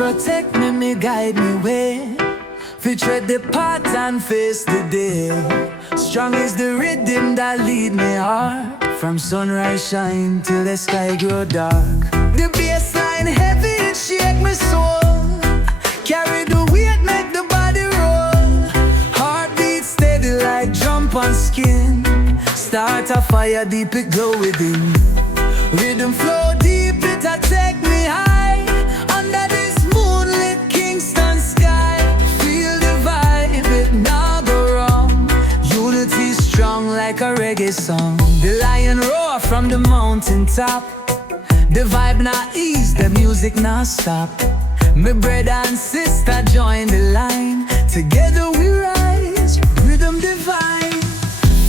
protect me, me guide me way. Fi tread the path and face the day. Strong is the rhythm that lead me heart. From sunrise shine till the sky grow dark. The bassline heavy, it shake my soul. Carry the weight, make the body roll. Heartbeat steady like jump on skin. Start a fire deep, it glow within. Rhythm flow deep, it a take me high. Under this moonlit Kingston sky. Feel the vibe, it not go wrong. Unity strong like a reggae song. The lion roar from the mountain top. The vibe not ease, the music not stop. My brother and sister join the line. Together we rise, rhythm divine.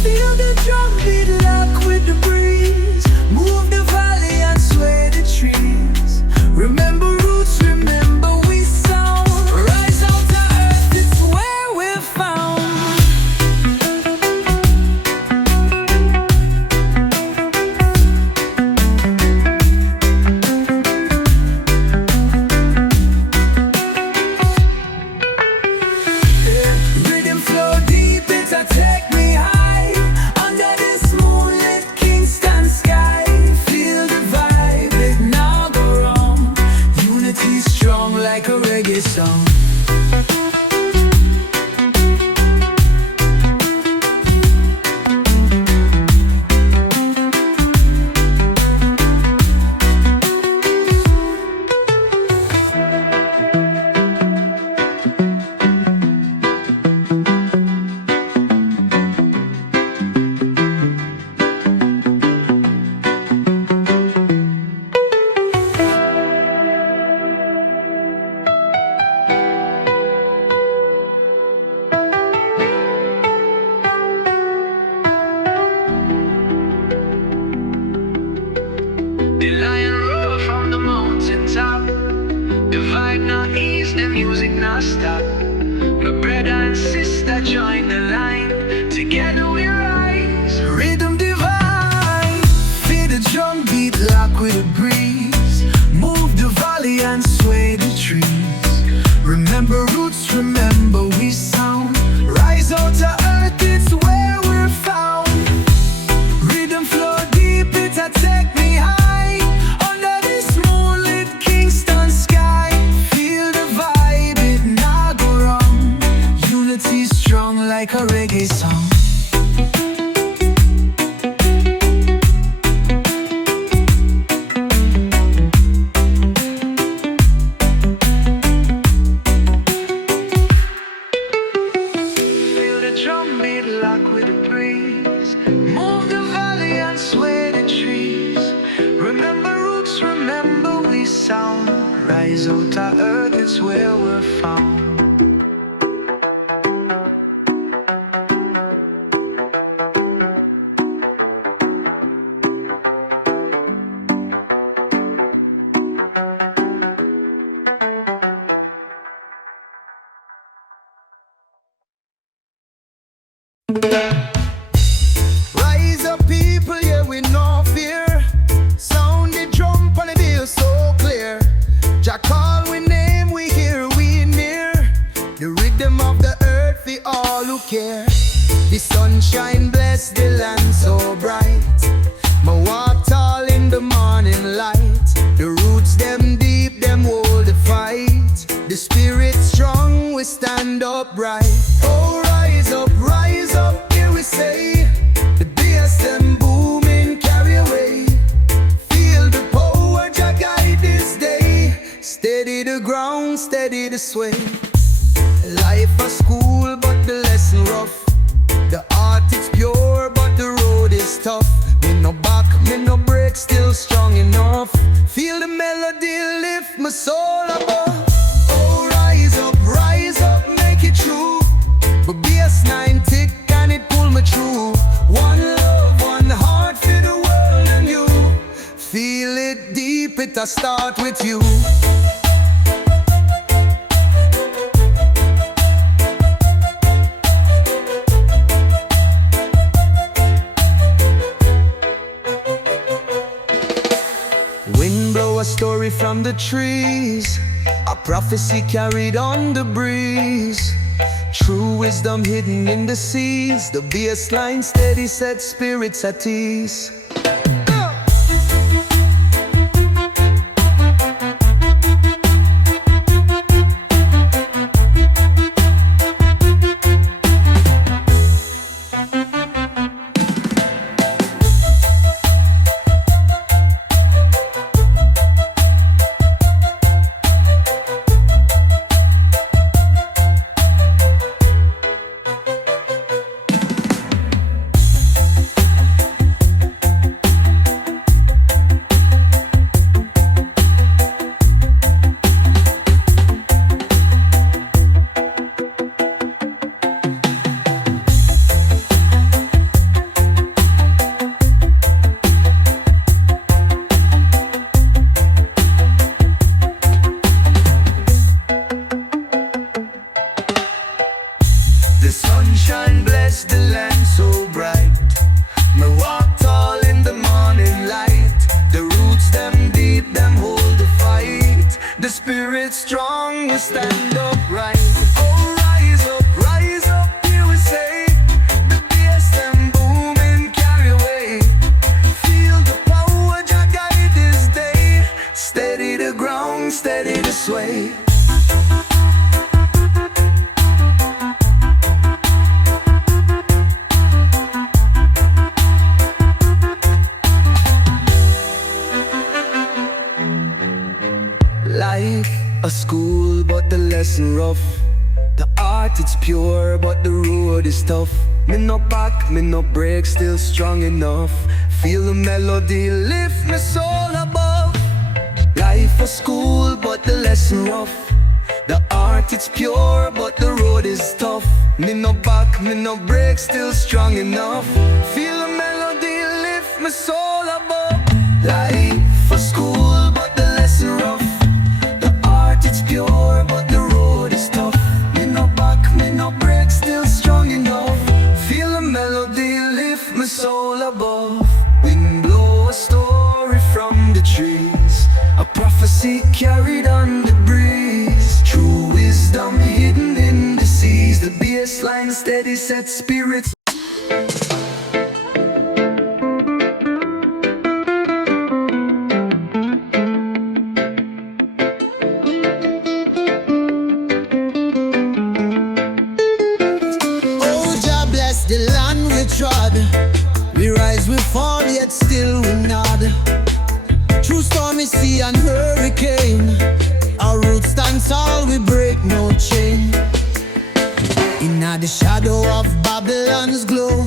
Feel the drum beat lock with the breeze. Move the valley and sway the trees. Remember roots, remember we sound. Rise out to earth, it's where we're found. Rhythm flow deep, it's a take me high. Under this moonlit Kingston sky. Feel the vibe, it now go wrong. Unity strong like a reggae song. The lion roar from the mountain top. The vibe not ease, the music not stop. My brother and sister join the line. Together we rise, rhythm divine. Feel the drum beat lock with a breeze. Move the valley and sway the trees. Remember roots, remember we sound. Rise out to earth, it's where we're found. Rhythm flow deep, it a take me high. Like a reggae song. Feel the drum beat lock with the breeze. Move the valley and sway the trees. Remember roots, remember we sound. Rise out to earth, it's where we're found. Rise up people, yeah, with no fear. Sound the drum on the deal so clear. Jah call we name, we hear, we near. The rhythm of the earth for all who care. The sunshine bless the land so bright. My walk tall in the morning light. The roots them deep, them hold the fight. The spirit strong, we stand upright. Oh, rise up, here we say. The bass them booming, carry away. Feel the power, Jah guide this day. Steady the ground, steady the sway. Life a school, but the lesson rough. The art is pure, but the road is tough. Me no back, me no break, still strong enough. Feel the melody lift my soul above. Oh, rise up, make it true. But bass9 tick and it pull me through. One love, one heart for the world and you. Feel it deep, it a start with you. Wind blow a story from the trees. A prophecy carried on the breeze. True wisdom hidden in the seas. The bassline steady set spirits at ease. The sunshine bless the land so bright. Me walk tall in the morning light. The roots them deep, them hold the fight. The spirit strong, we stand upright. Oh, rise up, here we say. The bass them boom and carry away. Feel the power, Jah guide this day. Steady the ground, steady the sway. Life a school, but the lesson rough. The art it's pure, but the road is tough. Me no back, me no break, still strong enough. Feel the melody, lift me soul above. Life a school, but the lesson rough. The art it's pure, but the road is tough. Me no back, me no break, still strong enough. Feel the melody, lift me soul above. Life a school, but the lesson rough. It's pure, but the road is tough. Me no back, me no break, still strong enough. Feel the melody, lift my soul above. Wind blow a story from the trees. A prophecy carried on the breeze. True wisdom hidden in the seas. The bassline steady set spirits. The land we trod, we rise, we fall, yet still we nod. Through stormy sea and hurricane, our roots stand tall, we break no chain. In the shadow of Babylon's glow,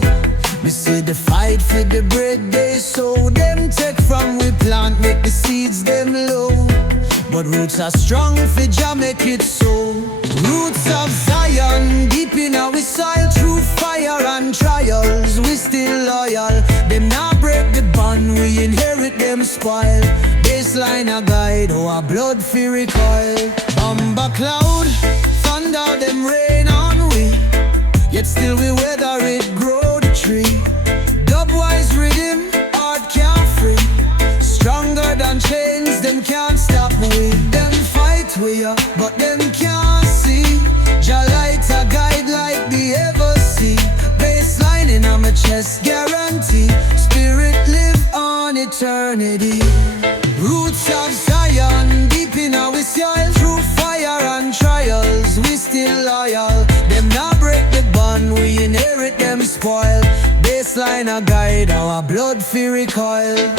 we see the fight for the bread they sow. Them take from we plant, make the seeds them low. But roots are strong for Jah make it so. Roots of Zion, deep in our soil. Through fire and trials, we still loyal. Them not break the bond, we inherit them spoil. Bassline a guide, oh our blood fi recoil. Bomber cloud, thunder them rain on we. Yet still we weather it, grow the tree. Dubwise rhythm, heart can't free. Stronger than chains, them can't stop we. Them fight we but them can't see. Jah light a guide like the ever see. Bassline in my chest guarantee. Spirit live on eternity. Roots of Zion, deep in our soil. Through fire and trials, we still loyal. Them not break the bond, we inherit them spoil. Bassline a guide, our blood fi recoil.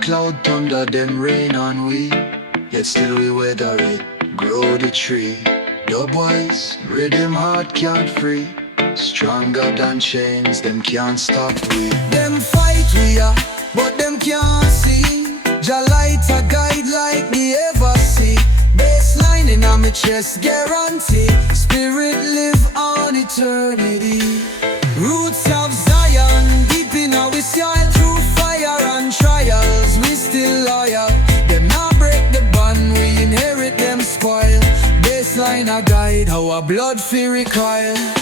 Cloud thunder them rain on we. Yet still we weather it, grow the tree. Dubwise, rhythm heart can't free. Stronger than chains, them can't stop we. Them fight we but them can't see. Jah light a guide like the ever see. Bassline in my chest guarantee. Spirit live on eternity. Roots of Zion, deep in our soil. Through fire and trials, we still loyal. Them not break the bond, we inherit them spoil. a guide, how a blood fi recoil.